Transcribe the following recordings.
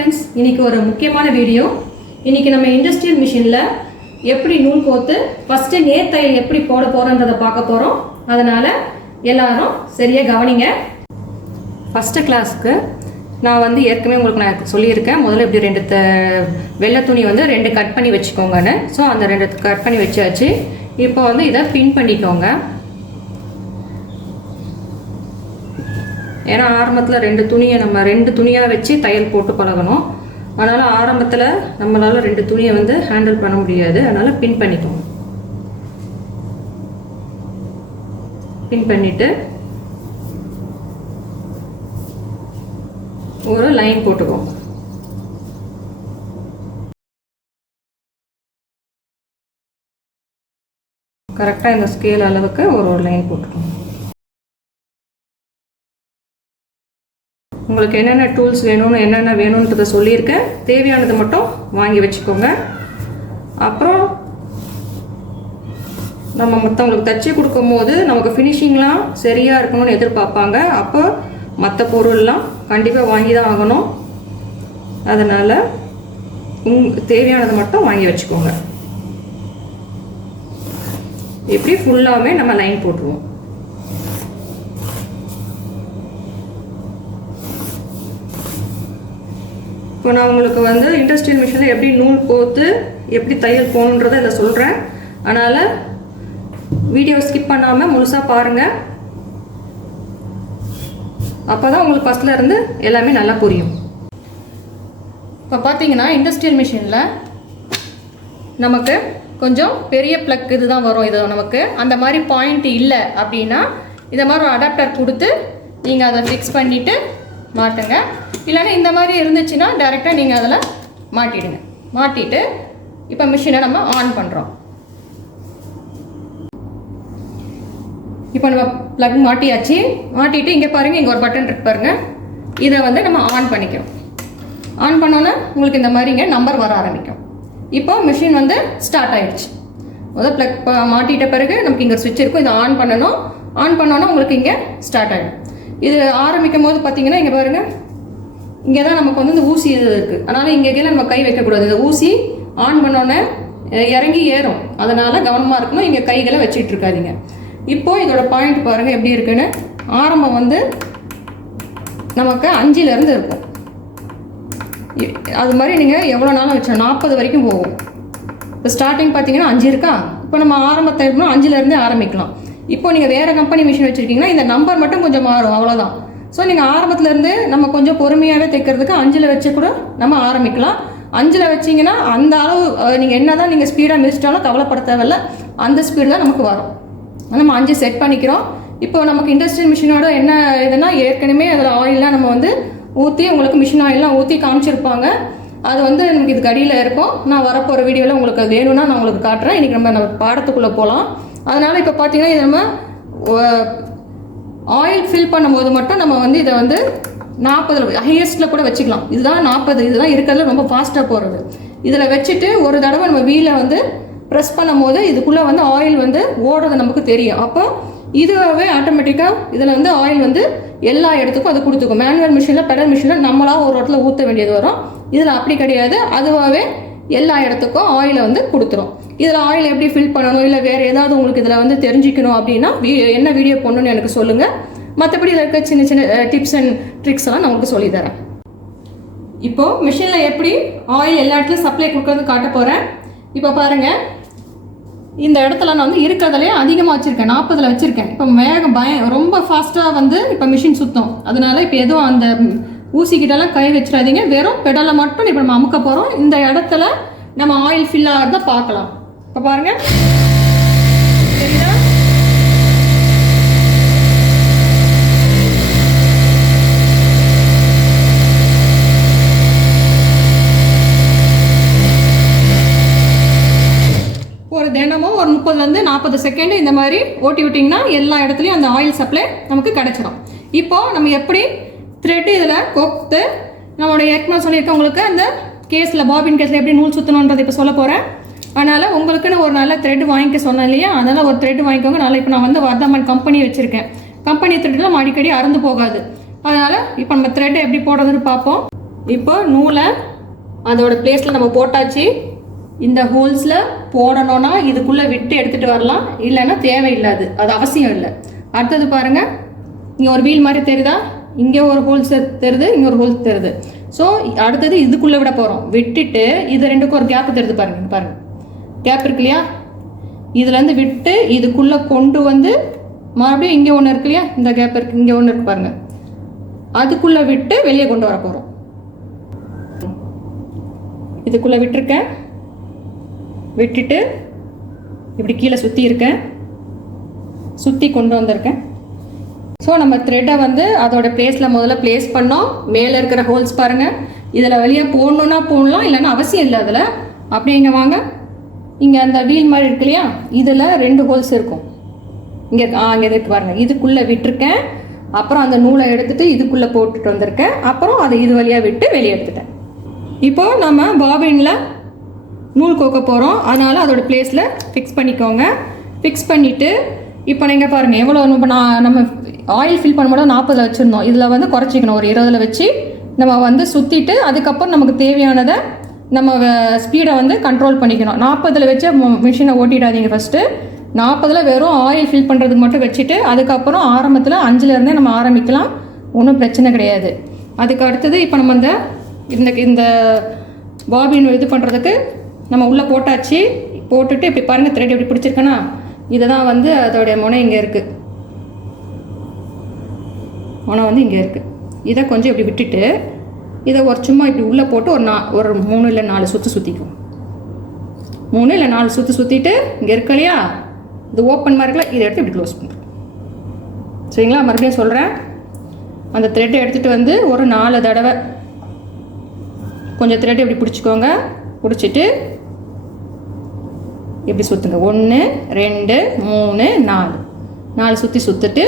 Friends, இன்னைக்கு ஒரு முக்கியமான வீடியோ. இன்னைக்கு நம்ம இண்டஸ்ட்ரியல் மிஷினில் எப்படி நூல் கோத்து ஃபஸ்ட்டு நேர்த்தையில் எப்படி போட போகிறோன்றதை பார்க்க போகிறோம். அதனால் எல்லாரும் சரியாக கவனிங்க. ஃபஸ்ட்டு கிளாஸுக்கு நான் ஏற்கனவே உங்களுக்கு நான் சொல்லியிருக்கேன். முதல்ல இப்படி வெள்ளை துணி 2 கட் பண்ணி வச்சுக்கோங்கன்னு. ஸோ அந்த 2 கட் பண்ணி வச்சாச்சு. இப்போ இதை பின் பண்ணிக்கோங்க. ஏன்னா ஆரம்பத்தில் 2 துணியை நம்ம 2 துணியாக வச்சு தையல் போட்டு பழகணும். அதனால் ஆரம்பத்தில் நம்மளால் 2 துணியை ஹேண்டில் பண்ண முடியாது. அதனால் பின் பண்ணிக்கோங்க. பின் பண்ணிவிட்டு ஒரு லைன் போட்டுக்கோங்க. கரெக்டாக இந்த ஸ்கேல் அளவுக்கு ஒரு லைன் போட்டுக்கோங்க. உங்களுக்கு என்னென்ன டூல்ஸ் வேணுன்றதை சொல்லியிருக்கேன். தேவையானது மட்டும் வாங்கி வச்சுக்கோங்க. அப்புறம் நம்ம மற்றவங்களுக்கு தச்சு கொடுக்கும்போது நமக்கு ஃபினிஷிங்லாம் சரியாக இருக்கணும்னு எதிர்பார்ப்பாங்க. அப்போ மற்ற பொருள்லாம் கண்டிப்பாக வாங்கி தான் ஆகணும். அதனால் தேவையானது மட்டும் வாங்கி வச்சுக்கோங்க. இப்படி ஃபுல்லாகவே நம்ம லைன் போட்டுருவோம். இப்போ நான் உங்களுக்கு இண்டஸ்ட்ரியல் மிஷினில் எப்படி நூல் கோத்து எப்படி தையல் போகணுன்றதை இதை சொல்கிறேன். அதனால் வீடியோவை ஸ்கிப் பண்ணாமல் முழுசாக பாருங்கள். அப்போ தான் உங்களுக்கு ஃபஸ்ட்டில் இருந்து எல்லாமே நல்லா புரியும். இப்போ பார்த்தீங்கன்னா இண்டஸ்ட்ரியல் மிஷினில் நமக்கு கொஞ்சம் பெரிய ப்ளக் இது தான் வரும். இது நமக்கு அந்த மாதிரி பாயிண்ட் இல்லை அப்படின்னா இதை மாதிரி ஒரு அடாப்டர் கொடுத்து நீங்கள் அதை ஃபிக்ஸ் பண்ணிவிட்டு மாட்டுங்க. இல்லைன்னா இந்த மாதிரி இருந்துச்சுன்னா டைரெக்டாக நீங்கள் அதில் மாட்டிடுங்க. மாட்டிட்டு இப்போ மிஷினை நம்ம ஆன் பண்ணுறோம். இப்போ நம்ம ப்ளக் மாட்டியாச்சு. மாட்டிட்டு இங்கே பாருங்கள், இங்கே ஒரு பட்டன் இருக்கு பாருங்கள். இதை நம்ம ஆன் பண்ணிக்கிறோம். ஆன் பண்ணோன்னா உங்களுக்கு இந்த மாதிரி இங்கே நம்பர் வர ஆரம்பிக்கும். இப்போ மிஷின் ஸ்டார்ட் ஆகிடுச்சு. ப்ளக் மாட்டிட்ட பிறகு நமக்கு இங்கே ஸ்விட்ச் இருக்கும். இதை ஆன் பண்ணணும். ஆன் பண்ணோன்னா உங்களுக்கு இங்கே ஸ்டார்ட் ஆகிடும். இது ஆரம்பிக்கும் போது பார்த்தீங்கன்னா இங்கே பாருங்கள், இங்கே தான் நமக்கு இந்த ஊசி இது இருக்குது. அதனால் இங்கே கீழே நம்ம கை வைக்கக்கூடாது. இந்த ஊசி ஆன் பண்ணோன்னே இறங்கி ஏறும். அதனால் கவனமாக இருக்கணும். இங்கே கைகளை வச்சுட்டு இருக்காதிங்க. இப்போது இதோட பாயிண்ட் பாருங்கள் எப்படி இருக்குன்னு. ஆரம்பம் நமக்கு 5லேருந்து இருக்கும். அது மாதிரி நீங்கள் எவ்வளோ நாளும் வச்சோம் 40 வரைக்கும் போகும். இப்போ ஸ்டார்டிங் பார்த்தீங்கன்னா 5 இருக்கா. இப்போ நம்ம ஆரம்பத்தை 5லேருந்தே ஆரம்பிக்கலாம். இப்போ நீங்கள் வேறு கம்பெனி மிஷின் வச்சுருக்கீங்கன்னா இந்த நம்பர் மட்டும் கொஞ்சம் மாறும், அவ்வளோதான். ஸோ நீங்கள் ஆரம்பத்துலேருந்து நம்ம கொஞ்சம் பொறுமையாகவே தைக்கிறதுக்கு 5ல் வச்சு கூட நம்ம ஆரம்பிக்கலாம். 5ல் வச்சிங்கன்னா அந்த அளவு நீங்கள் என்ன தான் நீங்கள் ஸ்பீடாக மிதிச்சிட்டாலும் கவலைப்பட தேவையில்ல. அந்த ஸ்பீடு தான் நமக்கு வரும். நம்ம 5 செட் பண்ணிக்கிறோம். இப்போ நமக்கு இண்டஸ்ட்ரியல் மிஷினோட என்ன இதுனா, ஏற்கனவே அதில் ஆயிலெலாம் நம்ம ஊற்றி உங்களுக்கு மிஷின் ஆயிலெலாம் ஊற்றி காமிச்சிருப்பாங்க. அது நமக்கு இதுக்கு அடியில் இருக்கும். நான் வரப்போகிற வீடியோவில் உங்களுக்கு அது வேணும்னா நான் உங்களுக்கு காட்டுறேன். இன்றைக்கி நம்ம பாடத்துக்குள்ளே போகலாம். அதனால் இப்போ பார்த்தீங்கன்னா இது நம்ம ஆயில் ஃபில் பண்ணும்போது மட்டும் நம்ம இதை 40 ஹையஸ்ட்டில் கூட வச்சுக்கலாம். இதுதான் 40. இதுதான் இருக்கிறதுல ரொம்ப ஃபாஸ்ட்டாக போகிறது. இதில் வச்சுட்டு ஒரு தடவை நம்ம வீலை ப்ரெஸ் பண்ணும் போது இதுக்குள்ளே ஆயில் ஓடுறது நமக்கு தெரியும். அப்போ இதுவாகவே ஆட்டோமேட்டிக்காக இதில் ஆயில் எல்லா இடத்துக்கும் அது கொடுத்துக்கும். மேனுவல் மிஷினில் பெடல் மிஷினில் நம்மளாக ஒரு இடத்துல ஊற்ற வேண்டியது வரும். இதில் அப்படி கிடையாது. அதுவாகவே எல்லா இடத்துக்கும் ஆயிலை கொடுத்துரும். இதில் ஆயில் எப்படி ஃபில் பண்ணணும், இல்லை வேறு ஏதாவது உங்களுக்கு இதில் தெரிஞ்சிக்கணும் அப்படின்னா என்ன வீடியோ போடணுன்னு எனக்கு சொல்லுங்கள். மற்றபடி இதில் இருக்க சின்ன சின்ன டிப்ஸ் அண்ட் ட்ரிக்ஸ் எல்லாம் நான் உங்களுக்கு சொல்லித்தரேன். இப்போது மிஷினில் எப்படி ஆயில் எல்லா இடத்துலையும் சப்ளை கொடுக்குறது காட்ட போகிறேன். இப்போ பாருங்கள், இந்த இடத்துல நான் இருக்கிறதுலே அதிகமாக வச்சுருக்கேன். 40ல் வச்சுருக்கேன். இப்போ ரொம்ப ஃபாஸ்ட்டாக இப்போ மிஷின் சுத்தம். அதனால் இப்போ எதுவும் அந்த ஊசிக்கிட்டலாம் கை வச்சிடாதீங்க. வெறும் பெடலை மட்டும் இப்போ நம்ம அமுக்க போகிறோம். இந்த இடத்துல நம்ம ஆயில் ஃபில் ஆகிறத பார்க்கலாம். இப்போ பாருங்கள், சரிங்களா? ஒரு தினமும் ஒரு 30லேருந்து 40 செகண்ட் இந்த மாதிரி ஓட்டி விட்டிங்கன்னா எல்லா இடத்துலையும் அந்த ஆயில் சப்ளை நமக்கு கிடச்சிடும். இப்போது நம்ம எப்படி த்ரெட்டு இதில் கோர்த்து நம்மளோட ஏற்கனவே சொல்லியிருக்கேன் உங்களுக்கு அந்த கேஸில் பாபின் கேஸில் எப்படி நூல் சுற்றணுன்றது இப்போ சொல்ல போகிறேன். அதனால் உங்களுக்குன்னு ஒரு நல்ல த்ரெட் வாங்கிக்க சொன்னேன் இல்லையா, அதனால் ஒரு த்ரெட் வாங்கிக்கோங்க. அதனால் இப்போ நான் வர்தமன் கம்பெனி வச்சுருக்கேன். கம்பெனி த்ரெட்லாம் அடிக்கடி அறந்து போகாது. அதனால் இப்போ நம்ம த்ரெட் எப்படி போடுறதுன்னு பார்ப்போம். இப்போ நூலை அதோட பிளேஸில் நம்ம போட்டாச்சு. இந்த ஹோல்ஸில் போடணும்னா இதுக்குள்ளே விட்டு எடுத்துகிட்டு வரலாம், இல்லைன்னா தேவையில்லாது, அது அவசியம் இல்லை. அடுத்தது பாருங்கள், இங்கே ஒரு வீல் மாதிரி தெரியுதா, இங்கே ஒரு ஹோல்ஸ் தெரியுது, இங்கே ஒரு ஹோல்ஸ் தெரியுது. ஸோ அடுத்தது இதுக்குள்ளே விட போகிறோம். விட்டுட்டு இது ரெண்டுக்கும் ஒரு கேப் தெரியுது பாருங்கள், பாருங்கள் கேப் இருக்கு இல்லையா, இதுலேருந்து விட்டு இதுக்குள்ளே கொண்டு வந்து மறுபடியும் இங்கே ஒன்று இருக்கு இல்லையா, இந்த கேப் இருக்குது, இங்கே ஒன்று இருக்கு பாருங்கள், அதுக்குள்ளே விட்டு வெளியே கொண்டு வர போகிறோம். இதுக்குள்ளே விட்டுருக்கேன், விட்டுட்டு இப்படி கீழே சுற்றி இருக்கேன், சுற்றி கொண்டு வந்திருக்கேன். ஸோ நம்ம த்ரெட்டை வந்து அதோட பிளேஸில் முதல்ல பிளேஸ் பண்ணோம். மேலே இருக்கிற ஹோல்ஸ் பாருங்கள், இதில் வெளியே போடணுன்னா போடலாம், இல்லைன்னா அவசியம் இல்லை. அதில் அப்படி இங்கே வாங்க, இங்கே அந்த வீல் மாதிரி இருக்கு இல்லையா, இதில் 2 ஹோல்ஸ் இருக்கும். இங்கே இங்கே இருக்கு பாருங்கள், இதுக்குள்ளே விட்டுருக்கேன், அப்புறம் அந்த நூலை எடுத்துகிட்டு இதுக்குள்ளே போட்டுட்டு வந்திருக்கேன், அப்புறம் அதை இது வழியாக விட்டு வெளியே எடுத்துட்டேன். இப்போது நம்ம பாபினில் நூல் கோக்க போகிறோம், அதனால் அதோட பிளேஸில் ஃபிக்ஸ் பண்ணிக்கோங்க. ஃபிக்ஸ் பண்ணிவிட்டு இப்போ நீங்கள் பாருங்கள் எவ்வளோ நம்ம ஆயில் ஃபில் பண்ணும்போது 40 வச்சுருந்தோம், இதில் வந்து குறைச்சிக்கணும், ஒரு 20 வச்சு நம்ம வந்து சுற்றிட்டு அதுக்கப்புறம் நமக்கு தேவையானதை நம்ம ஸ்பீடை வந்து கண்ட்ரோல் பண்ணிக்கணும். 40 வச்சு மிஷினை ஓட்டிடாதீங்க. ஃபஸ்ட்டு 40 வெறும் ஆயில் ஃபில் பண்ணுறதுக்கு மட்டும் வச்சுட்டு அதுக்கப்புறம் ஆரம்பத்தில் 5லேருந்தே நம்ம ஆரம்பிக்கலாம், ஒன்றும் பிரச்சனை கிடையாது. அதுக்கு அடுத்தது இப்போ நம்ம இந்த பாபின் இது பண்ணுறதுக்கு நம்ம உள்ளே போட்டாச்சு. போட்டுட்டு இப்படி பாருங்கள், த்ரெட் எப்படி பிடிச்சிருக்கேன்னா, இதை தான் வந்து அதோடைய முனை இங்கே இருக்குது, முனை வந்து இங்கே இருக்குது. இதை கொஞ்சம் இப்படி விட்டுட்டு இதை ஒரு சும்மா இப்படி உள்ளே போட்டு ஒரு 3 இல்லை 4 சுற்று சுற்றிக்கும். 3 இல்லை 4 சுற்று சுற்றிட்டு இங்கே இருக்கு இல்லையா, இது ஓப்பன் மாதிரி இருக்குல்ல, இதை எடுத்து இப்படி க்ளோஸ் பண்ணுறோம். சரிங்களா, மறுபடியும் சொல்கிறேன். அந்த த்ரெட்டை எடுத்துகிட்டு வந்து ஒரு 4 தடவை கொஞ்சம் த்ரெட் இப்படி பிடிச்சிக்கோங்க. பிடிச்சிட்டு இப்படி சுற்றுங்க. 1 2 3 4 சுற்றி சுற்றிட்டு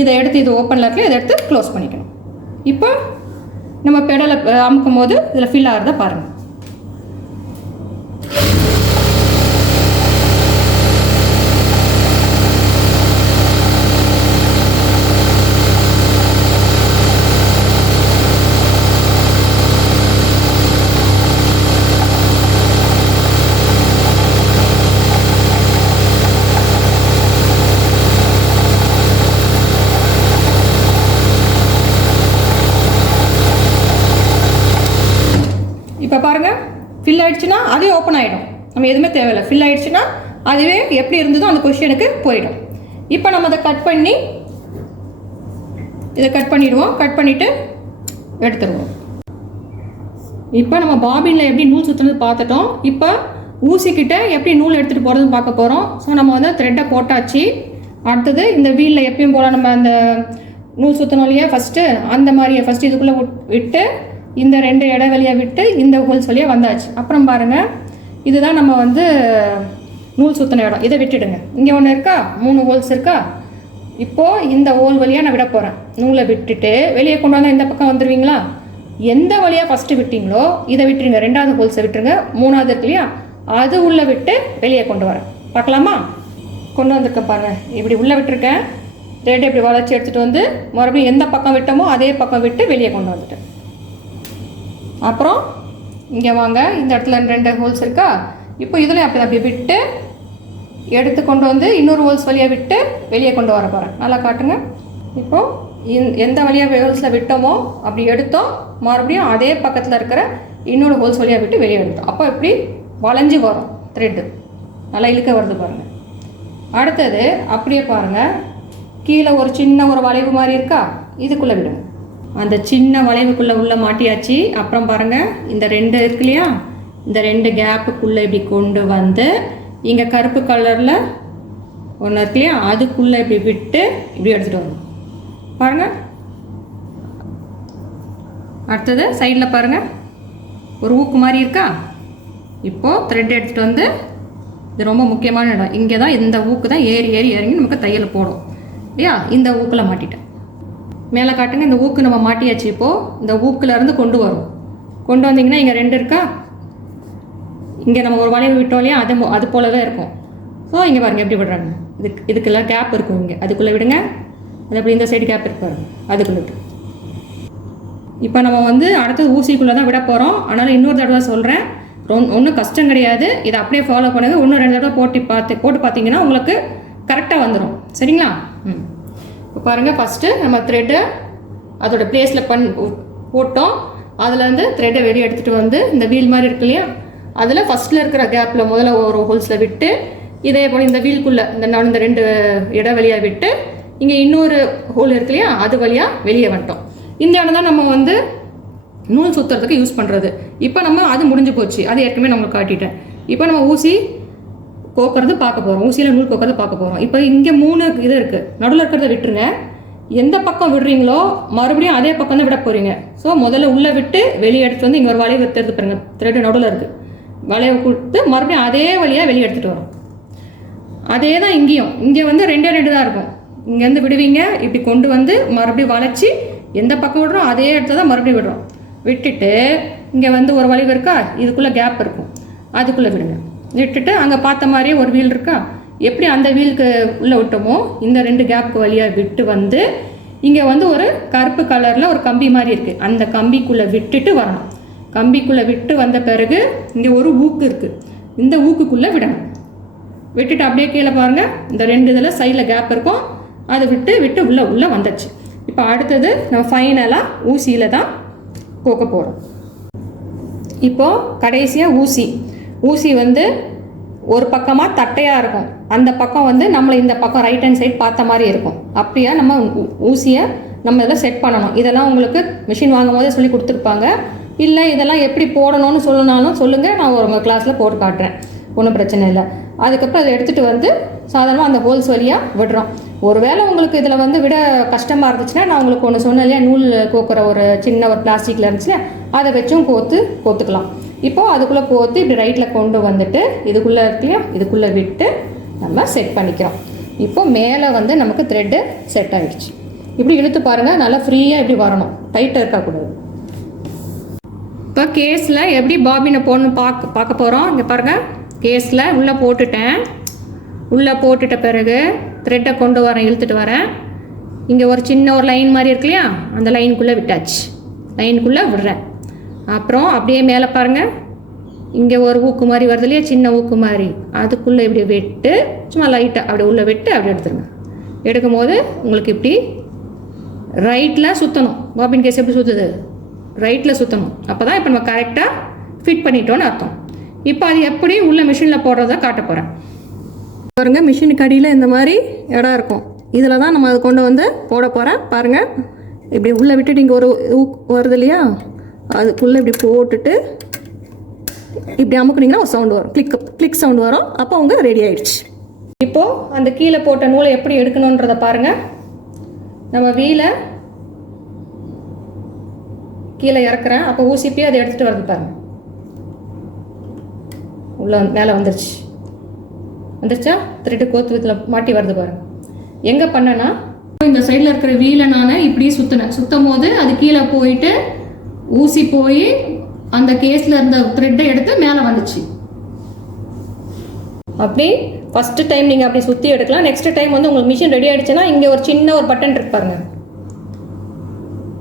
இதை எடுத்து, இது ஓப்பனில் இருக்கு, இதை எடுத்து க்ளோஸ் பண்ணிக்கணும். இப்போ நம்ம பெடலை அமுக்கும் போது இதில் ஃபில் ஆகிறத பாருங்கள். இப்போ பாருங்கள், ஃபில் ஆகிடுச்சுன்னா அதே ஓப்பன் ஆகிடும், நம்ம எதுவுமே தேவையில்லை. ஃபில் ஆகிடுச்சுன்னா அதுவே எப்படி இருந்ததோ அந்த கொஷனுக்கு போயிடும். இப்போ நம்ம அதை கட் பண்ணிடுவோம். கட் பண்ணிவிட்டு எடுத்துருவோம். இப்போ நம்ம பாபினில் எப்படி நூல் சுற்றுறது பார்த்துட்டோம். இப்போ ஊசிக்கிட்ட எப்படி நூல் எடுத்துகிட்டு போகிறதுன்னு பார்க்க போகிறோம். ஸோ நம்ம வந்து த்ரெட்டை போட்டாச்சு. அடுத்தது இந்த வீலில் எப்பயும் போல் நம்ம அந்த நூல் சுற்றணும் இல்லையா, ஃபஸ்ட்டு அந்த மாதிரியே ஃபஸ்ட்டு இதுக்குள்ளே விட்டு இந்த 2 இடைவெளியாக விட்டு இந்த ஹோல்ஸ் வழியாக வந்தாச்சு. அப்புறம் பாருங்கள், இதுதான் நம்ம வந்து நூல் சுற்றின இடம். இதை விட்டுடுங்க. இங்கே ஒன்று இருக்கா, 3 ஹோல்ஸ் இருக்கா. இப்போது இந்த ஹோல் வழியாக நான் விட போகிறேன். நூலை விட்டுட்டு வெளியே கொண்டு வந்தால் இந்த பக்கம் வந்துடுவீங்களா, எந்த வழியாக ஃபஸ்ட்டு விட்டீங்களோ இதை விட்டுருங்க, 2வது ஹோல்ஸை விட்டுருங்க, 3வது இருக்கு இல்லையா அது உள்ளே விட்டு வெளியே கொண்டு வரேன். பார்க்கலாமா? கொண்டு வந்திருக்கேன் பாருங்கள், இப்படி உள்ளே விட்டுருக்கேன். த்ரெட் இப்படி வளைச்சி எடுத்துகிட்டு வந்து மறுபடியும் எந்த பக்கம் விட்டோமோ அதே பக்கம் விட்டு வெளியே கொண்டு வந்துட்டேன். அப்புறம் இங்கே வாங்க, இந்த இடத்துல 2 ஹோல்ஸ் இருக்கா. இப்போ இதில் அப்படி விட்டு எடுத்து கொண்டு வந்து இன்னொரு ஹோல்ஸ் வழியாக விட்டு வெளியே கொண்டு வர போகிறேன். நல்லா காட்டுங்க. இப்போது எந்த வழியாக ஹோல்ஸில் விட்டோமோ அப்படி எடுத்தோம், மறுபடியும் அதே பக்கத்தில் இருக்கிற இன்னொரு ஹோல்ஸ் வழியாக விட்டு வெளியே எடுத்தோம். அப்போ இப்படி வளைஞ்சி வரும் த்ரெட்டு, நல்லா இழுக்க வருது பாருங்கள். அடுத்தது அப்படியே பாருங்கள், கீழே ஒரு சின்ன ஒரு வளைவு மாதிரி இருக்கா, இதுக்குள்ளே விடுங்க. அந்த சின்ன வளைவுக்குள்ளே உள்ளே மாட்டியாச்சு. அப்புறம் பாருங்கள், இந்த 2 இருக்கு இல்லையா, இந்த 2 கேப்புக்குள்ளே இப்படி கொண்டு வந்து இங்கே கருப்பு கலரில் ஒன்று இருக்கு இல்லையா, அதுக்குள்ளே இப்படி விட்டு இப்படி எடுத்துகிட்டு வரணும். பாருங்கள். அடுத்தது சைடில் பாருங்கள், ஒரு ஊக்கு மாதிரி இருக்கா. இப்போது த்ரெட் எடுத்துகிட்டு வந்து, இது ரொம்ப முக்கியமான இடம், இங்கே தான் இந்த ஊக்கு தான் ஏறி இறங்கி நமக்கு தையல் போடும் இல்லையா. இந்த ஊக்கில் மாட்டிட்டேன். மேலே காட்டுங்க, இந்த ஊக்கு நம்ம மாட்டியாச்சு. இப்போது இந்த ஊக்கிலேருந்து கொண்டு வரும். கொண்டு வந்தீங்கன்னா இங்கே 2 இருக்கா, இங்கே நம்ம ஒரு வளைவு விட்டோம் இல்லையா, அது போல தான் இருக்கும். ஸோ இங்கே பாருங்கள் எப்படி விடுறாங்க, இதுக்குள்ளே கேப் இருக்கும், இங்கே அதுக்குள்ளே விடுங்க. அது அப்படி இந்த சைடு கேப் இருக்கு பாருங்க, அதுக்குள்ளே விட்டு இப்போ நம்ம வந்து அடுத்தது ஊசிக்குள்ளே தான் விட போகிறோம். அதனால் இன்னொரு தடவை சொல்கிறேன், ஒன்றும் கஷ்டம் கிடையாது. இதை அப்படியே ஃபாலோ பண்ணுங்கள். இன்னும் 2 தடவை போட்டு பார்த்தீங்கன்னா உங்களுக்கு கரெக்டாக வந்துடும். சரிங்களா? இப்போ பாருங்கள், ஃபஸ்ட்டு நம்ம த்ரெட்டை அதோட பிளேஸில் போட்டோம். அதுலேருந்து த்ரெட்டை வெளியே எடுத்துகிட்டு வந்து இந்த வீல் மாதிரி இருக்கு இல்லையா, அதில் ஃபஸ்ட்டில் இருக்கிற கேப்பில் முதல்ல ஒரு ஹோல்ஸில் விட்டு, இதே போல் இந்த வீலுக்குள்ளே இந்த 2 இடைவெளியாக விட்டு, இங்கே இன்னொரு ஹோல் இருக்கு இல்லையா, அது வழியாக வெளியே வந்துட்டோம். இந்த இடம் தான் நம்ம வந்து நூல் சுற்றுறதுக்கு யூஸ் பண்ணுறது. இப்போ நம்ம அது முடிஞ்சு போச்சு, அது ஏற்கனவே நான் உங்களுக்கு காட்டிட்டேன். இப்போ நம்ம ஊசி கோக்கிறது பார்க்க போகிறோம், ஊசியில் நூல் கோக்கிறது பார்க்க போகிறோம். இப்போ இங்கே 3 இது இருக்குது, நடுவில் இருக்கிறத விட்டுருங்க. எந்த பக்கம் விடுறீங்களோ மறுபடியும் அதே பக்கம் தான் விட போகிறீங்க. ஸோ முதல்ல உள்ளே விட்டு வெளியே எடுத்துகிட்டு வந்து இங்கே ஒரு வளைவு எடுத்து பாருங்க, த்ரெட்டு நடுவில் இருக்குது, வளைவு கொடுத்து மறுபடியும் அதே வழியாக வெளியே எடுத்துகிட்டு வரும். அதே தான் இங்கேயும். இங்கே வந்து 2 தான் இருக்கும். இங்கேருந்து விடுவீங்க, இப்படி கொண்டு வந்து மறுபடியும் வளைச்சி எந்த பக்கம் விடுறோம் அதே இடத்துல தான் மறுபடியும் விடுறோம். விட்டுட்டு இங்கே வந்து ஒரு வளைவு இருக்கா, இதுக்குள்ளே கேப் இருக்கும், அதுக்குள்ளே விடுங்க. விட்டுட்டு அங்கே பார்த்த மாதிரியே ஒரு வீல் இருக்கா, எப்படி அந்த வீலுக்கு உள்ளே விட்டோமோ இந்த 2 கேப்புக்கு வழியாக விட்டு வந்து இங்கே வந்து ஒரு கருப்பு கலரில் ஒரு கம்பி மாதிரி இருக்குது, அந்த கம்பிக்குள்ளே விட்டுட்டு வரணும். கம்பிக்குள்ளே விட்டு வந்த பிறகு இங்கே ஒரு ஊக்கு இருக்குது, இந்த ஊக்குக்குள்ளே விடணும். விட்டுட்டு அப்படியே கீழே பாருங்கள், இந்த 2 இதில் சைடில் கேப் இருக்கும், அதை விட்டு உள்ளே வந்துடுச்சு. இப்போ அடுத்தது நம்ம ஃபைனலாக ஊசியில் தான் கோக்க போகிறோம். இப்போது கடைசியாக ஊசி வந்து ஒரு பக்கமாக தட்டையாக இருக்கும், அந்த பக்கம் வந்து நம்மளை இந்த பக்கம் ரைட் ஹேண்ட் சைட் பார்த்த மாதிரி இருக்கும். அப்படியே நம்ம ஊசியை நம்ம இதில் செட் பண்ணணும். இதெல்லாம் உங்களுக்கு மிஷின் வாங்கும் போதே சொல்லி கொடுத்துருப்பாங்க. இல்லை இதெல்லாம் எப்படி போடணும்னு சொல்லணும்னாலும் சொல்லுங்கள், நான் ஒரு கிளாஸில் போட்டு காட்டுறேன், ஒன்றும் பிரச்சனை இல்லை. அதுக்கப்புறம் அதை எடுத்துகிட்டு வந்து சாதாரணமாக அந்த ஹோல்ஸ் வழியாக விடுறோம். ஒருவேளை உங்களுக்கு இதில் வந்து விட கஷ்டமாக இருந்துச்சுன்னா, நான் உங்களுக்கு ஒன்று சொன்னேன் இல்லையா, நூல் கோக்குற ஒரு சின்ன ஒரு பிளாஸ்டிக்கில் இருந்துச்சுன்னா அதை வச்சும் கோத்துக்கலாம். இப்போது அதுக்குள்ளே கோத்து இப்படி ரைட்டில் கொண்டு வந்துட்டு இதுக்குள்ளே இருக்கு இல்லையா, இதுக்குள்ளே விட்டு நம்ம செட் பண்ணிக்கிறோம். இப்போது மேலே வந்து நமக்கு த்ரெட்டு செட் ஆகிடுச்சு. இப்படி இழுத்து பாருங்கள், நல்லா ஃப்ரீயாக இப்படி வரணும், டைட்டாக இருக்கக்கூடாது. இப்போ கேஸில் எப்படி பாபினை போடணும் பார்க்க போகிறோம். இங்கே பாருங்கள், கேஸில் உள்ளே போட்டுட்டேன். உள்ளே போட்டுட்ட பிறகு த்ரெட்டை கொண்டு வரேன், இழுத்துட்டு வரேன். இங்கே ஒரு சின்ன ஒரு லைன் மாதிரி இருக்கு இல்லையா, அந்த லைனுக்குள்ளே விட்டாச்சு, லைனுக்குள்ளே விடுறேன். அப்புறம் அப்படியே மேலே பாருங்கள், இங்கே ஒரு ஊக்கு மாதிரி வருது இல்லையா, சின்ன ஊக்கு மாதிரி, அதுக்குள்ளே இப்படி விட்டு சும்மா லைட்டாக அப்படி உள்ளே விட்டு அப்படி எடுத்துருங்க. எடுக்கும் போது உங்களுக்கு இப்படி ரைட்டில் சுற்றணும். பாபின் கேஸ் எப்படி சுற்றுது, ரைட்டில் சுற்றணும். அப்போ தான் இப்போ நம்ம கரெக்டாக ஃபிட் பண்ணிட்டோன்னு அர்த்தம். இப்போ அது எப்படி உள்ள மிஷினில் போடுறத காட்ட போகிறேன். பாருங்க, மிஷினுக்கு அடியில் இந்த மாதிரி இடம் இருக்கும், இதில் தான் நம்ம அதை கொண்டு வந்து போட போகிறேன். பாருங்கள், இப்படி உள்ளே விட்டுட்டு இங்கே ஒரு வருது இல்லையா, அதுக்குள்ளே இப்படி போட்டுட்டு இப்படி அமுக்குனிங்கன்னா ஒரு சவுண்டு வரும், கிளிக் சவுண்டு வரும். அப்போ அவங்க ரெடி ஆயிடுச்சு. இப்போது அந்த கீழே போட்ட நூலை எப்படி எடுக்கணுன்றதை பாருங்கள். நம்ம வீலை கீழே இறக்குறேன், அப்போ ஊசிப்பே அதை எடுத்துகிட்டு வருது பாருங்கள், உள்ள மேலே வந்துருச்சா, த்ரெட்டு கோத்து இதில் மாட்டி வருது பாருங்கள். எங்கே பண்ணேன்னா, இந்த சைடில் இருக்கிற வீலை நான் இப்படி சுற்றும் போது அது கீழே போயிட்டு ஊசி போய் அந்த கேஸில் இருந்த த்ரெட்டை எடுத்து மேலே வந்துச்சு. அப்படி ஃபஸ்ட்டு டைம் நீங்கள் அப்படி சுற்றி எடுக்கலாம். நெக்ஸ்ட் டைம் வந்து உங்களுக்கு மிஷின் ரெடி ஆகிடுச்சுன்னா இங்கே ஒரு சின்ன ஒரு பட்டன் இருக்கு பாருங்க,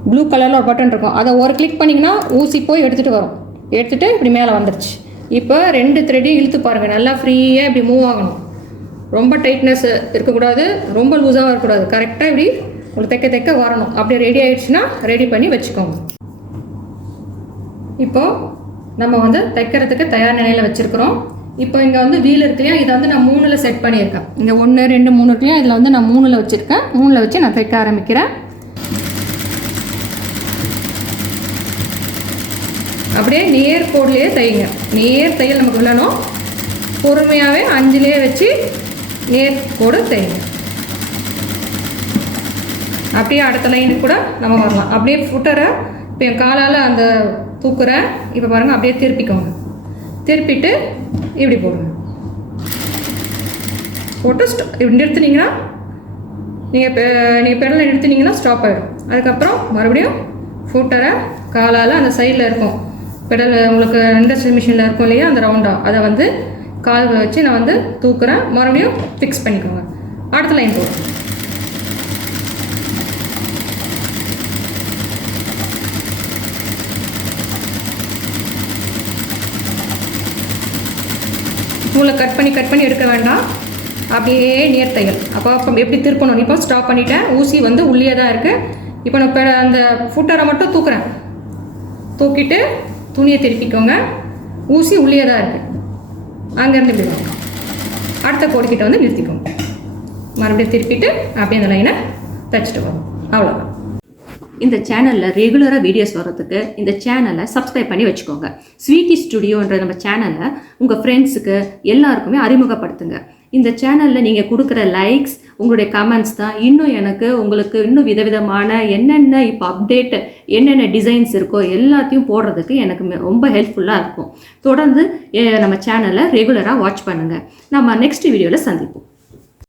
ப்ளூ கலரில் ஒரு பட்டன் இருக்கும், அதை ஒரு கிளிக் பண்ணிங்கன்னா ஊசி போய் எடுத்துகிட்டு வரும். எடுத்துகிட்டு இப்படி மேலே வந்துடுச்சு. இப்போ 2 த்ரெட்டையும் இழுத்து பாருங்கள், நல்லா ஃப்ரீயாக இப்படி மூவ் ஆகணும். ரொம்ப டைட்னஸ் இருக்கக்கூடாது, ரொம்ப லூஸாகவும் இருக்கக்கூடாது, கரெக்டாக இப்படி உங்களுக்கு தைக்க வரணும். அப்படி ரெடி ஆகிடுச்சுன்னா ரெடி பண்ணி வச்சுக்கோங்க. இப்போது நம்ம வந்து தைக்கிறதுக்கு தயார் நிலையில் வச்சுருக்கிறோம். இப்போ இங்கே வந்து வீல் இருக்கு இல்லையா, இதை வந்து நான் 3ல் செட் பண்ணியிருக்கேன். இங்கே 1 2 3 இருக்கு இல்லையா, இதில் வந்து நான் 3ல் வச்சுருக்கேன். 3ல் வச்சு நான் தைக்க ஆரம்பிக்கிறேன். அப்படியே நேர் கோட்லேயே தைங்க, நேர் தையல் நமக்கு விழணும். பொறுமையாகவே 5லேயே வச்சு நேர் கோடு தைங்க. அப்படியே அடுத்த லைனுக்கு கூட நம்ம வரலாம். அப்படியே ஃபுட்டரை இப்போ என் காலால் அந்த தூக்குறேன். இப்போ பாருங்கள், அப்படியே திருப்பிக்கோங்க. திருப்பிட்டு இப்படி போடுங்க. போட்டு இப்படி நிறுத்துனீங்கன்னா நீங்கள் பெடலை நிறுத்துனீங்கன்னா ஸ்டாப் ஆகிடும். அதுக்கப்புறம் மறுபடியும் ஃபுட்டரை காலால் அந்த சைடில் இருக்கும் பெடல், உங்களுக்கு இண்டஸ்ட்ரியல் மிஷினில் இருக்கும் இல்லையா, அந்த ரவுண்டாக அதை வந்து கால் வச்சு நான் வந்து தூக்குறேன். மறுபடியும் ஃபிக்ஸ் பண்ணிக்கோங்க. அடுத்த லைன் போடுங்க. நூலை கட் பண்ணி எடுக்க வேண்டாம். அப்படியே நேர் தையல். அப்போ எப்படி திருப்பணும்? இப்போ ஸ்டாப் பண்ணிவிட்டேன். ஊசி வந்து உள்ளே தான் இருக்குது. இப்போ நான் இப்போ அந்த ஃபுட்டரை மட்டும் தூக்குறேன். தூக்கிட்டு துணியை திருப்பிக்கோங்க. ஊசி உள்ளே தான் இருக்குது. அங்கேருந்து இப்படி வாங்க. அடுத்த கோடிக்கிட்ட வந்து நிறுத்திக்கோங்க. மறுபடியும் திருப்பிட்டு அப்படியே அந்த லைனை தைச்சிட்டு வரும். அவ்வளோதான். இந்த சேனலில் ரெகுலராக வீடியோஸ் வர்றதுக்கு இந்த சேனலை சப்ஸ்கிரைப் பண்ணி வச்சுக்கோங்க. ஸ்வீட்டி ஸ்டுடியோன்ற நம்ம சேனலை உங்கள் ஃப்ரெண்ட்ஸுக்கு எல்லாருக்குமே அறிமுகப்படுத்துங்க. இந்த சேனலில் நீங்கள் கொடுக்குற லைக்ஸ், உங்களுடைய கமெண்ட்ஸ் தான் இன்னும் எனக்கு உங்களுக்கு இன்னும் விதவிதமான என்னென்ன இப்போ அப்டேட் என்னென்ன டிசைன்ஸ் இருக்கோ எல்லாத்தையும் போடுறதுக்கு எனக்கு ரொம்ப ஹெல்ப்ஃபுல்லாக இருக்கும். தொடர்ந்து நம்ம சேனலை ரெகுலராக வாட்ச் பண்ணுங்கள். நம்ம நெக்ஸ்ட் வீடியோவில் சந்திப்போம்.